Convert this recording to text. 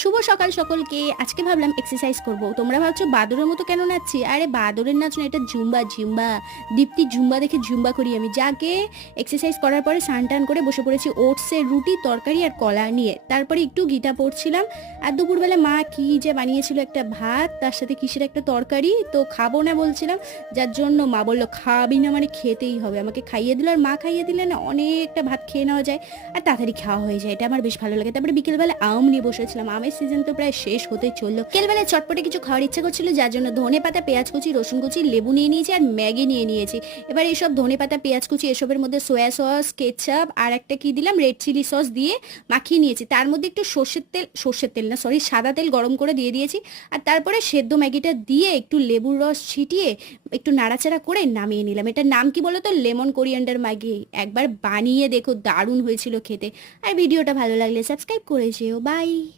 শুভ সকাল সকলকে। আজকে ভাবলাম এক্সারসাইজ করব। তোমরা ভাবছো বাদরের মতো কেন নাচছি? আরে বাদরের নাচ না, এটা জুম্বা জিম্বা। দীপ্তি জুম্বা দেখে জুম্বা করি আমি। যাকে এক্সারসাইজ করার পরে স্নান টান করে বসে পড়েছি ওটসের রুটি তরকারি আর কলা নিয়ে। তারপরে একটু গীতা পড়ছিলাম। আর দুপুরবেলা মা কি যে বানিয়েছিল, একটা ভাত তার সাথে কিসের একটা তরকারি, তো খাবো না বলছিলাম। যার জন্য মা বললো খাবি না মানে খেতেই হবে। আমাকে খাইয়ে দিল, আর মা খাইয়ে দিলে না অনেকটা ভাত খেয়ে নেওয়া যায় আর তাড়াতাড়ি খাওয়া হয়ে যায়। এটা আমার বেশ ভালো লাগে। তারপরে বিকেলবেলা আম নিয়ে বসেছিলাম। আমের সিজন তো প্রায় শেষ হতে চললো। বিকেলবেলায় চটপটে কিছু খাওয়ার ইচ্ছা করছিল, যার জন্য ধনে পাতা, পেঁয়াজ কুচি, রসুন কুচি, লেবু নিয়ে নিয়েছি আর ম্যাগি নিয়ে নিয়েছি। এবার এইসব ধনে পাতা, পেঁয়াজ কুচি এসবের মধ্যে সোয়া সস, কেচাপ আর একটা কি দিলাম, রেড চিলি সস দিয়ে মাখিয়ে নিয়েছি। তার মধ্যে একটু সর্ষের তেল না সরি সাদা তেল গরম করে দিয়ে দিয়েছি। আর তারপরে সেদ্ধ ম্যাগিটা দিয়ে একটু লেবুর রস ছিটিয়ে একটু নাড়াচাড়া করে নামিয়ে নিলাম। এটার নাম কি বলো তো? Lemon coriander Maggi. একবার বানিয়ে দেখো, দারুণ হয়েছিল খেতে। আর ভিডিওটা ভালো লাগলে সাবস্ক্রাইব করে যেও। বাই।